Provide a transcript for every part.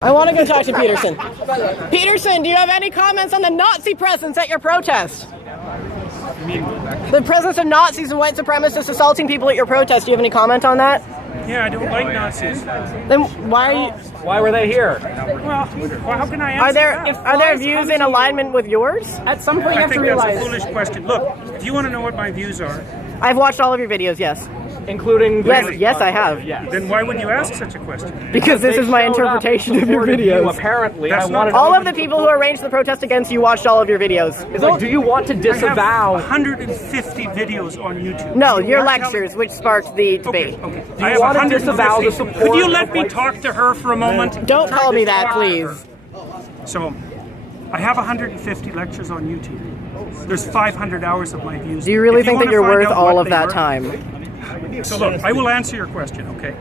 I want to go talk to Peterson. Peterson, do you have any comments on the Nazi presence at your protest? The presence of Nazis and white supremacists assaulting people at your protest. Do you have any comment on that? Yeah, I don't like Nazis. Then why are you? Why were they here? Well, how can I answer that? Are there views in alignment with yours? At some point, you have to realize. I think that's a foolish question. Look, if you want to know what my views are, I've watched all of your videos. Yes. Including yes, I have. Yes. Then why would you ask such a question? Because this is my interpretation of your videos. Apparently, all of the people who arranged the protest against you watched all of your videos. It's like, do you want to disavow? I have 150 videos on YouTube. No, your lectures, which sparked the debate. Okay. Do you want to disavow the support? Could you let me talk to her for a moment? Don't call me that, please. So, I have 150 lectures on YouTube. There's 500 hours of my views. Do you really think that you're worth all of that time? So look, I will answer your question, okay?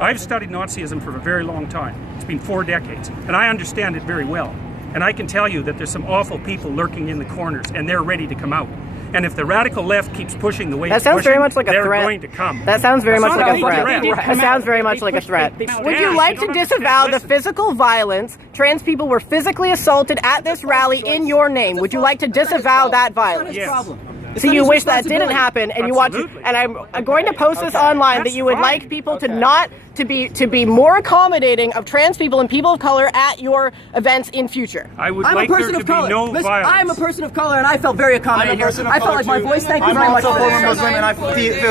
I've studied Nazism for a very long time. It's been 4 decades, and I understand it very well. And I can tell you that there's some awful people lurking in the corners, and they're ready to come out. And if the radical left keeps pushing the way that sounds very much like a they're threat. going to come. That sounds very much like a threat. That sounds very much like a threat. Would you like to disavow the physical violence? Trans people were physically assaulted at this rally in your name. Would you like to disavow that violence? Yes. So you wish that didn't happen, and you want to, and I'm going to post this online that you would like people to not to be more accommodating of trans people and people of color at your events in future. I would like there to be no violence. I'm a person of color, and I felt very accommodating here. I felt like my voice. Thank you very much. I'm also a former Muslim, and I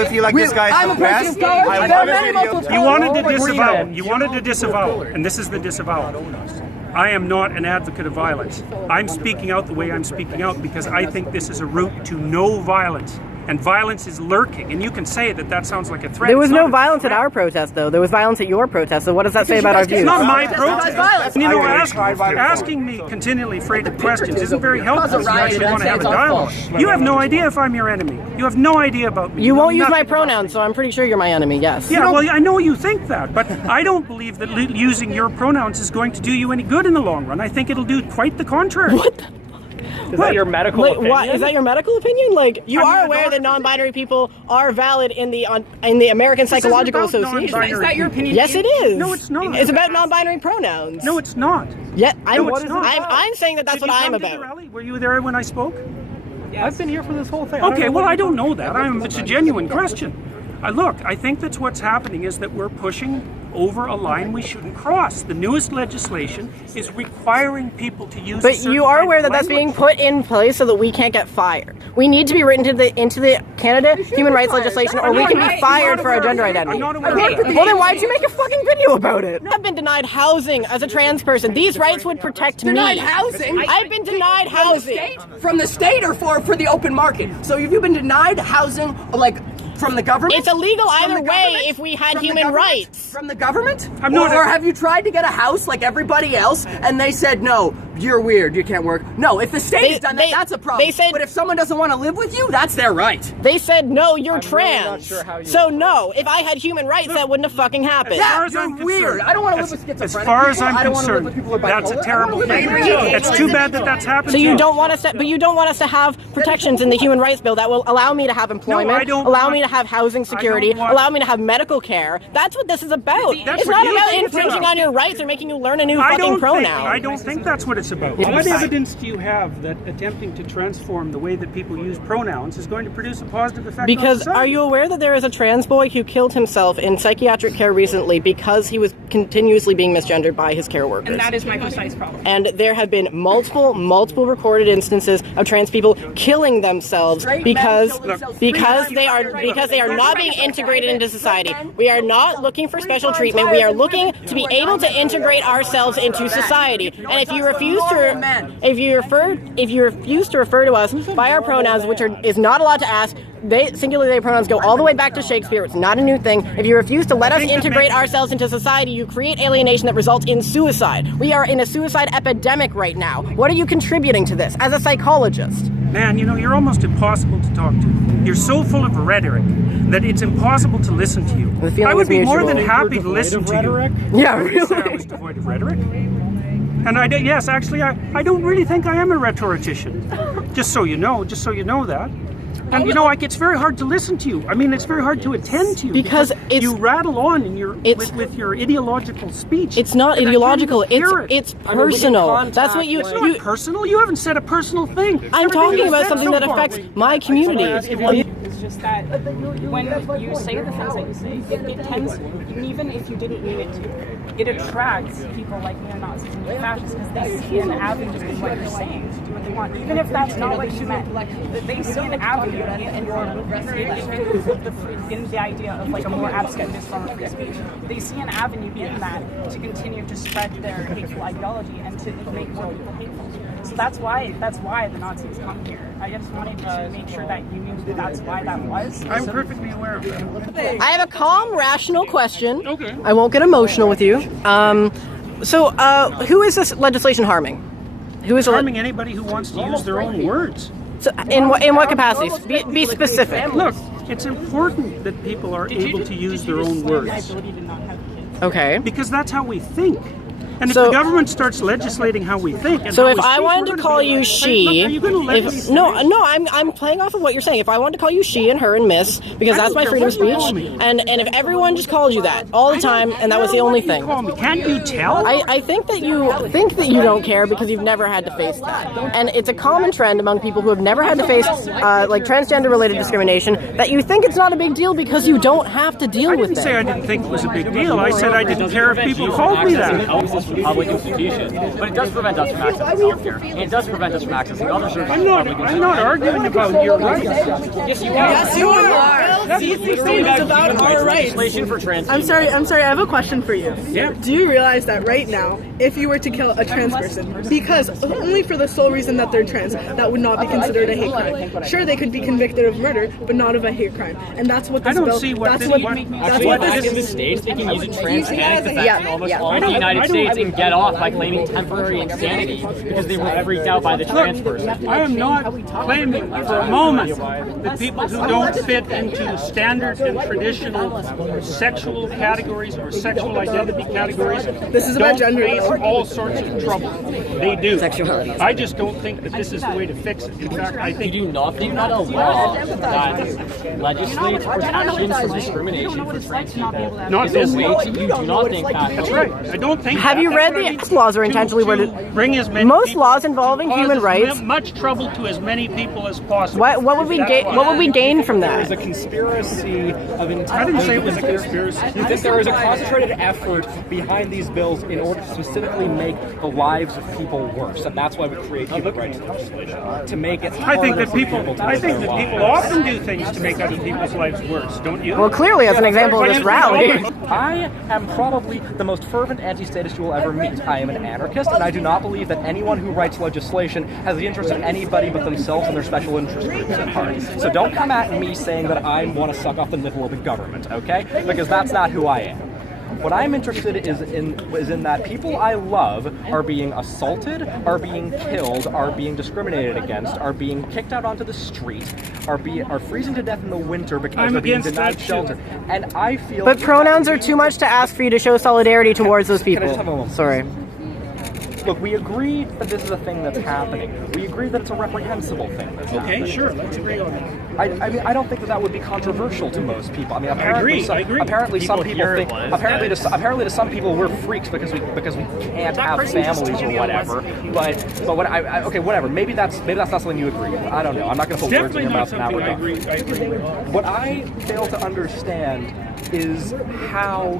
feel like this guy's I'm a person of color. There are many Muslims. You wanted to disavow. You wanted to disavow, and this is the disavowal. I am not an advocate of violence. I'm speaking out the way I'm speaking out because I think this is a route to no violence. And violence is lurking. And you can say that that sounds like a threat. There was no violence at our protest, though. There was violence at your protest. So what does that say about our views? It's not my protest. You know, asking me continually freighted questions isn't very helpful if you actually want to have a dialogue. You have no idea if I'm your enemy. You have no idea about me. You won't use my pronouns, so I'm pretty sure you're my enemy, yes. Yeah, well, I know you think that, but I don't believe that using your pronouns is going to do you any good in the long run. I think it'll do quite the contrary. What the? Is that your medical opinion? What, is that your medical opinion? Like, you are aware that non-binary people are valid in the American Psychological Association. Is that your opinion? Yes, it is. No, it's not. It's about non-binary pronouns. No, it's not. Yeah, I'm saying that that's Did what you I'm come to the about. rally? Were you there when I spoke? I've been here for this whole thing. Okay, well, I don't know that. It's a genuine question. Look, I think that's what's happening is that we're pushing over a line we shouldn't cross. The newest legislation is requiring people to use. But you are aware that that's being put in place so that we can't get fired. We need to be written into the Canada human rights legislation, or we can be fired for our gender identity. I'm not aware of that. Well, then why'd you make a fucking video about it? I've been denied housing as a trans person. These rights would protect me. Denied housing? I've been denied housing. From the state or for the open market? So have you been denied housing, like, from the government? It's illegal either way if we had human rights. From the government? Or have you tried to get a house like everybody else and they said, no, you're weird, you can't work? No, if the state has done that, that's a problem. They said, but if someone doesn't want to live with you, that's their right. They said, no, you're trans. Really not sure how you so no, if I had human rights, that wouldn't have fucking happened. Yeah, you're weird. I don't want to live with schizophrenic As far as people. I'm concerned, that's a terrible thing. It's too bad that that's happened. So you don't want us to, but you don't want us to have protections in the human rights bill that will allow me to have employment, allow me to have housing security, allow me to have medical care. That's what this is about. It's not about infringing on your rights or making you learn a new fucking pronoun. I don't think that's what it's about. What evidence do you have that attempting to transform the way that people use pronouns is going to produce a positive effect on society? Are you aware that there is a trans boy who killed himself in psychiatric care recently because he was continuously being misgendered by his care workers? And that is my precise problem. And there have been multiple recorded instances of trans people killing themselves because they are not being integrated into society. We are not looking for special treatment. We are looking to be able to integrate ourselves into society. And if you refuse to refer to us by our pronouns, which is not allowed to ask, singular they pronouns go all the way back to Shakespeare. It's not a new thing. If you refuse to let us integrate ourselves into society, you create alienation that results in suicide. We are in a suicide epidemic right now. What are you contributing to this as a psychologist? Man, you know, you're almost impossible to talk to. You're so full of rhetoric that it's impossible to listen to you. I would be more than happy to listen to you. Yeah, really. I was devoid of rhetoric. And I don't really think I am a rhetorician. Just so you know that. And you know, like, it's very hard to listen to you. I mean, it's very hard to attend to you because you rattle on in your with your ideological speech. It's not ideological. It's personal. That's what you. It's not personal. You haven't said a personal thing. I'm talking about something that affects my community. It's just that when you say the things that you say, it tends, even if you didn't mean it to, it attracts people like neo-Nazis and fascists because they see an avenue in what you're saying to do what they want. Even if that's not what you meant, they see an avenue in your in the idea of like a more abstract form of free speech. They see an avenue in that to continue to spread their hateful ideology and to make more people hateful. So that's why the Nazis come here. I just wanted to make sure that you knew that's why that was. I'm perfectly aware of that. I have a calm, rational question. Okay. I won't get emotional with you. Who is this legislation harming? Who is harming anybody who wants to use their own words? So in what capacities? Be specific. Look, it's important that people are able to use their own words. Okay. Because that's how we think. And if the government starts legislating how we think, and so how if we I speak, wanted to call you she, are you going to let me no, I'm playing off of what you're saying. If I wanted to call you she and her and miss, because that's my freedom of speech, and if everyone just called you that all the time, and that was the only thing, can't you tell? I think that you don't care because you've never had to face that, and it's a common trend among people who have never had to face like transgender-related discrimination that you think it's not a big deal because you don't have to deal with it. I didn't say I didn't think it was a big deal. I said I didn't care if people called me that. Public institutions, but it does prevent us from accessing healthcare. It does prevent us from accessing other services. I'm not arguing about your rights. Yes, you are. Yes, you are. These statements about our rights. I'm sorry. I have a question for you. Yeah. Do you realize that right now, if you were to kill a trans person, because only for the sole reason that they're trans, that would not be considered a hate crime. Sure, they could be convicted of murder, but not of a hate crime. And that's what this bill. In the States, they can use a transgenic defense in almost all of the United States and get off by claiming temporary insanity because they were freaked out by the trans person. I am not claiming for a moment that people who don't fit into standard and traditional sexual categories or sexual identity categories this is about gender face all sorts of trouble. They do. Sexuality. I just don't think that this is the way to fix it. In fact, I think you do not a law that legislates protections from discrimination for trans people. Not this way. You do not think that's right. I don't think. Have you read the laws are intentionally worded? Bring as many most laws involving human rights. Much trouble to as many people as possible. What would we gain? What would we gain from that? There's a conspiracy of intent. I didn't say it was a conspiracy. You think there is a concentrated effort behind these bills in order to specifically make the lives of people worse, and that's why we create human rights legislation to make it. I think that people often do things to make other people's lives worse. Don't you? Well, clearly, as an example of this rally. I am probably the most fervent anti-statist you will ever meet. I am an anarchist, and I do not believe that anyone who writes legislation has the interest of anybody but themselves and their special interest groups at heart. So don't come at me saying that I want to suck off the nipple of the government, okay? Because that's not who I am. What I'm interested is in that people I love are being assaulted, are being killed, are being discriminated against, are being kicked out onto the street, are freezing to death in the winter because they're being denied shelter. And I feel. But pronouns are too much to ask for you to show solidarity towards those people. Can I just have a moment? Sorry. Look, we agree that this is a thing that's happening. We agree that it's a reprehensible thing that's happening. Okay, sure, let's agree on that. I mean, I don't think that would be controversial to most people. I mean, apparently, I agree. Apparently, some people think. Apparently, to some people, we're freaks because we can't have families or whatever. But what okay, whatever. Maybe that's not something you agree with. I don't know. I'm not going to put words in your mouth in that regard. I agree with. What I fail to understand is how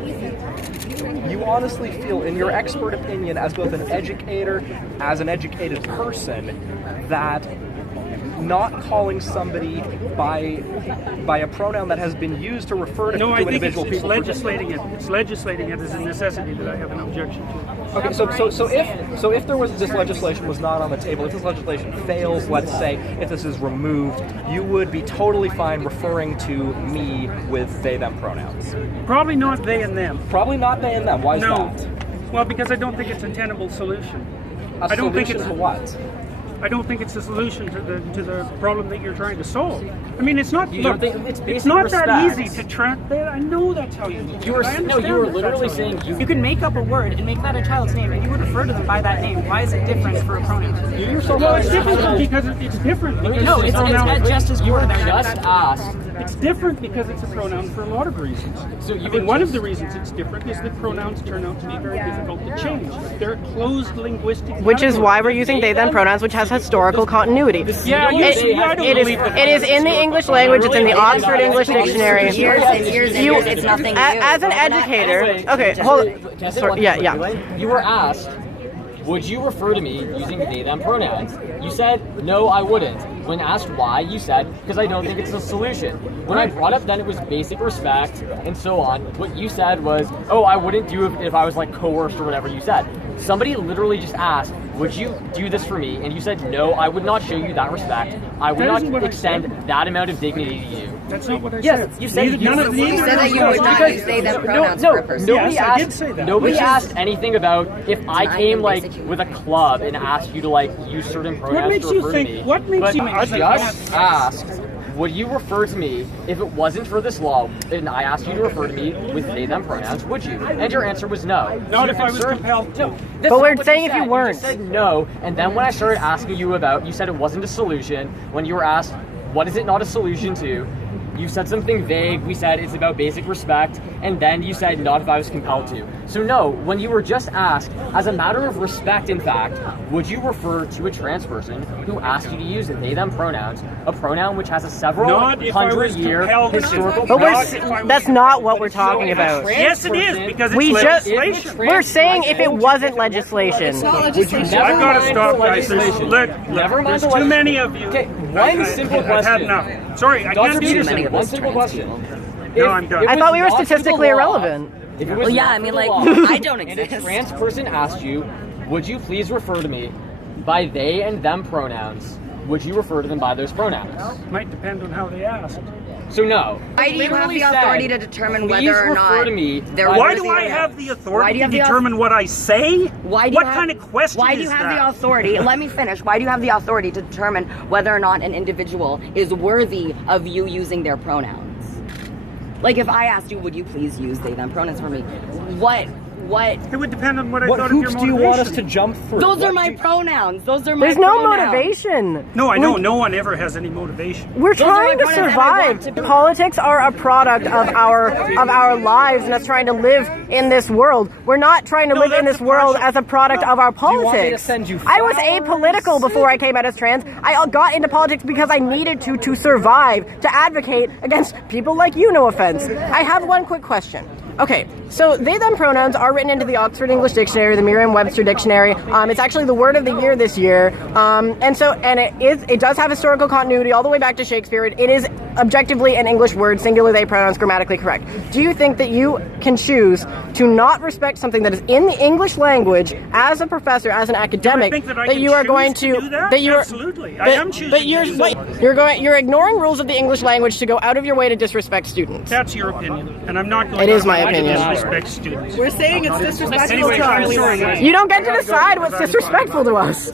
you honestly feel, in your expert opinion, as both an educator, as an educated person, that not calling somebody by a pronoun that has been used to refer to individual people. No, I think it's legislating it. It's legislating it as a necessity that I have an objection to. Okay, so if there was this legislation was not on the table, if this legislation fails, let's say, if this is removed, you would be totally fine referring to me with they them pronouns. Probably not they and them. Probably not they and them. Why is that? Well, because I don't think it's a tenable solution. I don't think it's what? I don't think it's the solution to the problem that you're trying to solve. I mean, it's not. You Look, don't think it's it's not basic that respect. easy to track that. I know that's how you. You were literally saying You could make up a word and make that a child's name, and you would refer to them by that name. Why is it different for a pronoun? Well, it's different because it's different. Because No, it's just as you were important. just asked. It's different because it's a pronoun for a lot of reasons. So you I mean, one of the reasons it's different is that pronouns turn out to be very difficult to change. They're closed linguistic. Which is why we're using they them pronouns, which has historical continuity. Yeah, It is in the English language. It's in the Oxford English Dictionary. It's nothing new. As an educator, okay, hold on. Sorry, yeah. You were asked, would you refer to me using they them pronouns? You said, no, I wouldn't. When asked why, you said, because I don't think it's a solution. When I brought up then it was basic respect and so on, what you said was, oh, I wouldn't do it if I was like coerced or whatever you said. Somebody literally just asked, would you do this for me? And you said, no, I would not show you that respect. I would not extend that amount of dignity to you. That's not what I said. Yes, you said You said that you would not use they them pronouns for a person. Nobody Yes, I did say that. Nobody asked anything about if I came like with a club and asked you to like use certain pronouns makes to you refer think- to me. what makes but you I think just that? asked, would you refer to me if it wasn't for this law and I asked you to refer to me with they them pronouns, would you? And your answer was no. Not So if I was concerned- compelled to. No, that's But not we're what saying you if you said. weren't. You just said no, and then when I started asking you about, you said it wasn't a solution. When you were asked, what is it not a solution to? You said something vague. We said it's about basic respect, and then you said not if I was compelled to. So no, when you were just asked, as a matter of respect, in fact, would you refer to a trans person who asked you to use they them pronouns, a pronoun which has a several Not if I was hundred-year compelled to. historical But background? that's not what we're talking about. Yes, it is because it's We just legislation. we're saying if it wasn't legislation. It's not legislation. I've got to stop, guys. legislation. Look, there's too many of you. Okay, one simple I've had question. enough. Sorry, I Dr. can't do this Peterson, anymore. one simple question. No, I'm done. I thought we were If it was not statistically for the law, irrelevant. If it was Well, yeah, not I mean, for the like, law, I don't and a exist. trans person asked you, would you please refer to me by they and them pronouns? Would you refer to them by those pronouns? Might depend on how they asked. So no. Why do you have Literally the authority said, to determine please whether or refer not to me they're by Why worthy do or I not? have the Why authority do you to have the determine what I say? Why do you What have, kind of question Why do is you have that? the authority? Let me finish. Why do you have the authority to determine whether or not an individual is worthy of you using their pronouns? Like, if I asked you, would you please use they them pronouns for me? What? It would depend on what I What thought of your hoops motivation. do you want us to jump through? Those are What my do you- pronouns. Those are my There's no pronouns. motivation. No, I know. No one ever has any motivation. We're Those are trying my to pronouns and I survive. want to be- Politics are a product of our lives and us trying to live in this world. We're not trying to No, live in that's this a world partial- as a product of our you want me to politics. send you I was flowers? apolitical before I came out as trans. I got into politics because I needed to survive, to advocate against people like you, no offense. I have one quick question. Okay, so they them pronouns are written into the Oxford English Dictionary, the Merriam-Webster Dictionary. It's actually the word of the year this year, and it does have historical continuity all the way back to Shakespeare. It is objectively an English word, singular they pronouns, grammatically correct. Do you think that you can choose to not respect something that is in the English language as a professor, as an academic, think that I that can you are choose going to do that? that you're Absolutely. I am choosing but to you're do that. you're ignoring rules of the English language to go out of your way to disrespect students. That's your opinion, and I'm not going It to is my opinion. disrespect students. We're saying it's disrespectful Anyway, to I'm us. sorry. You don't get to decide what's disrespectful to us.